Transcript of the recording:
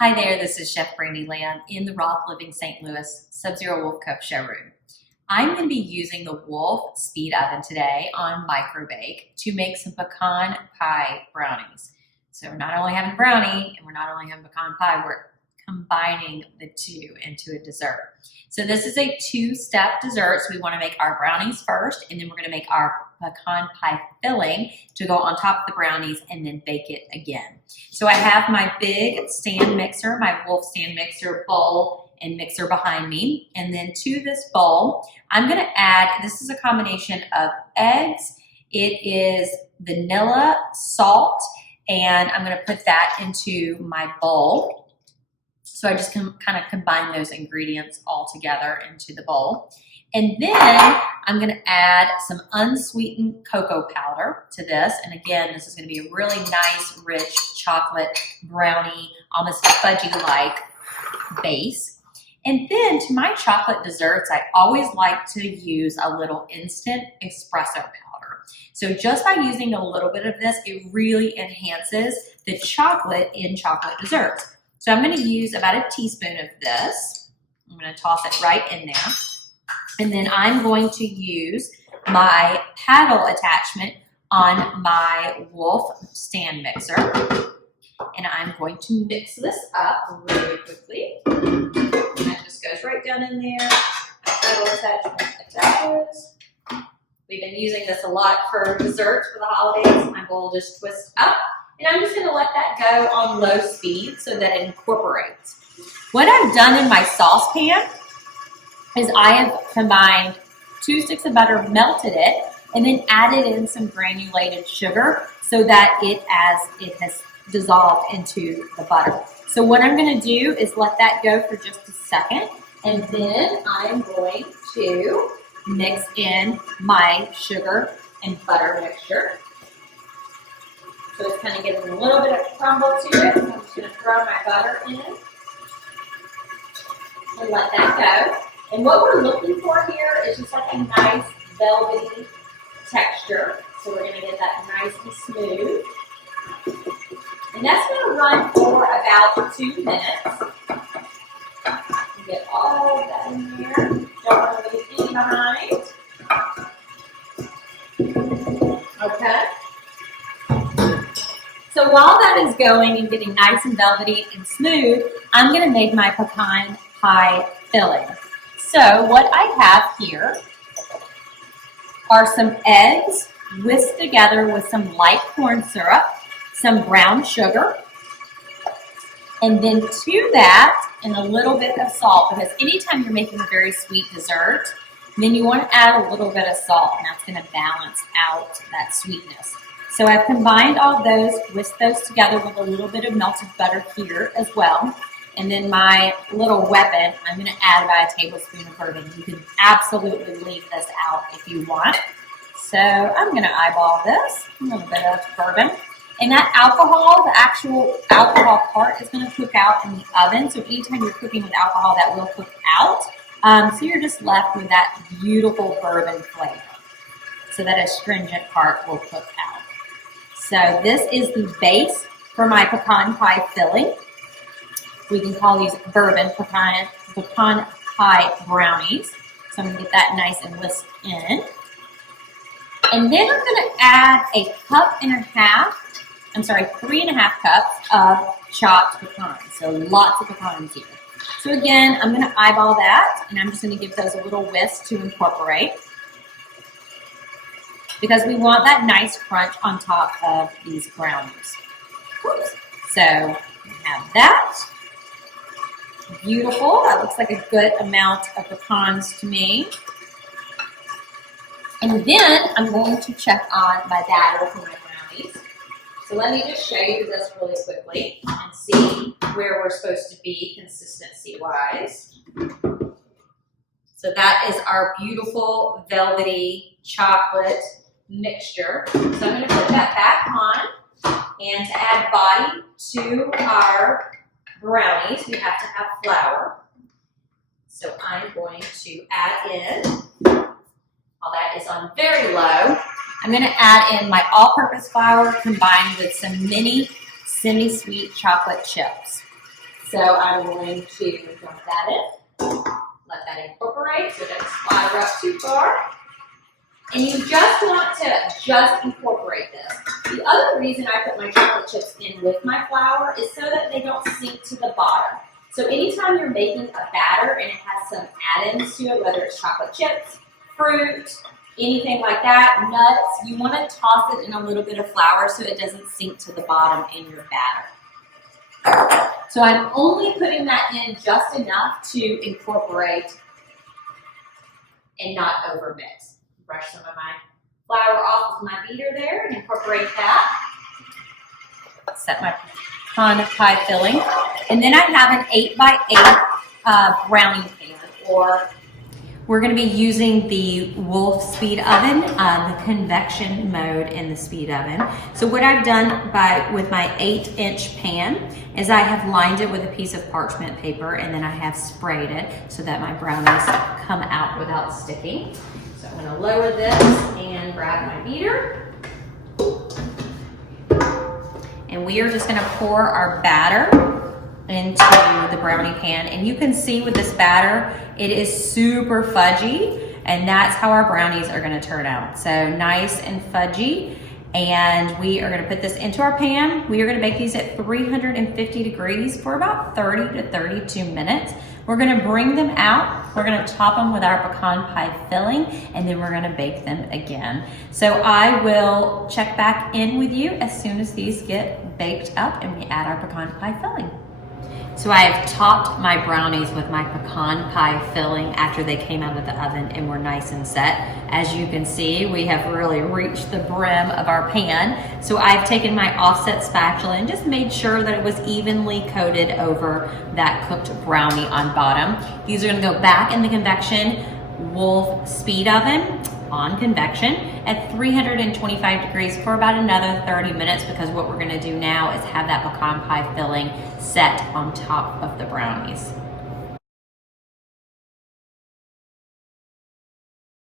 Hi there, this is Chef Brandy Lamb in the Roth Living St. Louis Sub-Zero Wolf Cup showroom. I'm going to be using the Wolf Speed Oven today on microbake to make some pecan pie brownies. So we're not only having a brownie and we're not only having pecan pie, we're combining the two into a dessert. So this is a two-step dessert. So we want to make our brownies first, and then we're going to make our pecan pie filling to go on top of the brownies and then bake it again. So I have my big stand mixer, my Wolf stand mixer bowl and mixer behind me. And then to this bowl, I'm going to add, this is a combination of eggs, it is vanilla, salt, and I'm going to put that into my bowl. So I just kind of combine those ingredients all together into the bowl. And then I'm going to add some unsweetened cocoa powder to this. And again, this is going to be a really nice, rich chocolate brownie, almost fudgy-like base. And then to my chocolate desserts, I always like to use a little instant espresso powder. So just by using a little bit of this, it really enhances the chocolate in chocolate desserts. So I'm going to use about a teaspoon of this. I'm going to toss it right in there. And then I'm going to use my paddle attachment on my Wolf stand mixer. And I'm going to mix this up really quickly. And that just goes right down in there. My paddle attachment attaches. We've been using this a lot for desserts for the holidays. My bowl just twists up. And I'm just going to let that go on low speed so that it incorporates. What I've done in my saucepan is I have combined 2 sticks of butter, melted it, and then added in some granulated sugar so that it has dissolved into the butter. So what I'm going to do is let that go for just a second, and then I'm going to mix in my sugar and butter mixture. So it's kind of getting a little bit of crumble to it. So I'm just going to throw my butter in and let that go. And what we're looking for here is just like a nice velvety texture. So we're going to get that nice and smooth. And that's going to run for about 2 minutes. Get all of that in there. Don't want to leave any behind. Okay. So while that is going and getting nice and velvety and smooth, I'm going to make my pecan pie filling. So what I have here are some eggs whisked together with some light corn syrup, some brown sugar, and then to that, and a little bit of salt, because anytime you're making a very sweet dessert, then you want to add a little bit of salt, and that's going to balance out that sweetness. So I've combined all those, whisked those together with a little bit of melted butter here as well. And then my little weapon, I'm going to add about a tablespoon of bourbon. You can absolutely leave this out if you want. So I'm going to eyeball this, a little bit of bourbon. And that alcohol, the actual alcohol part, is going to cook out in the oven. So anytime you're cooking with alcohol, that will cook out. So you're just left with that beautiful bourbon flavor. So that astringent part will cook out. So this is the base for my pecan pie filling. We can call these bourbon pecan pie brownies. So I'm going to get that nice and whisked in. And then I'm going to add a 3.5 cups of chopped pecans. So lots of pecans here. So again, I'm going to eyeball that, and I'm just going to give those a little whisk to incorporate, because we want that nice crunch on top of these brownies. Oops. So we have that. Beautiful. That looks like a good amount of pecans to me. And then I'm going to check on my batter for my brownies. So let me just show you this really quickly and see where we're supposed to be consistency-wise. So that is our beautiful velvety chocolate mixture. So I'm going to put that back on, and to add body to our brownies, we have to have flour. So I'm going to add in, while that is on very low, I'm going to add in my all-purpose flour combined with some mini semisweet chocolate chips. So I'm going to dump that in, let that incorporate so it doesn't splatter up too far. And you just want to just incorporate this. The other reason I put my chocolate chips in with my flour is so that they don't sink to the bottom. So anytime you're making a batter and it has some add-ins to it, whether it's chocolate chips, fruit, anything like that, nuts, you want to toss it in a little bit of flour so it doesn't sink to the bottom in your batter. So I'm only putting that in just enough to incorporate and not overmix. Brush some of my flour off with my beater there and incorporate that. Set my pecan pie filling. And then I have an 8x8 brownie pan, or we're going to be using the Wolf Speed Oven, the convection mode in the speed oven. So what I've done with my 8-inch pan is I have lined it with a piece of parchment paper, and then I have sprayed it so that my brownies come out without sticking. So I'm going to lower this and grab my beater. And we are just going to pour our batter into the brownie pan. And you can see with this batter, it is super fudgy, and that's how our brownies are going to turn out. So nice and fudgy. And we are going to put this into our pan. We are going to bake these at 350 degrees for about 30 to 32 minutes. We're going to bring them out. We're going to top them with our pecan pie filling, and then we're going to bake them again. So I will check back in with you as soon as these get baked up and we add our pecan pie filling. So I have topped my brownies with my pecan pie filling after they came out of the oven and were nice and set. As you can see, we have really reached the brim of our pan. So I've taken my offset spatula and just made sure that it was evenly coated over that cooked brownie on bottom. These are gonna go back in the convection Wolf Speed Oven on convection at 325 degrees for about another 30 minutes, because what we're gonna do now is have that pecan pie filling set on top of the brownies.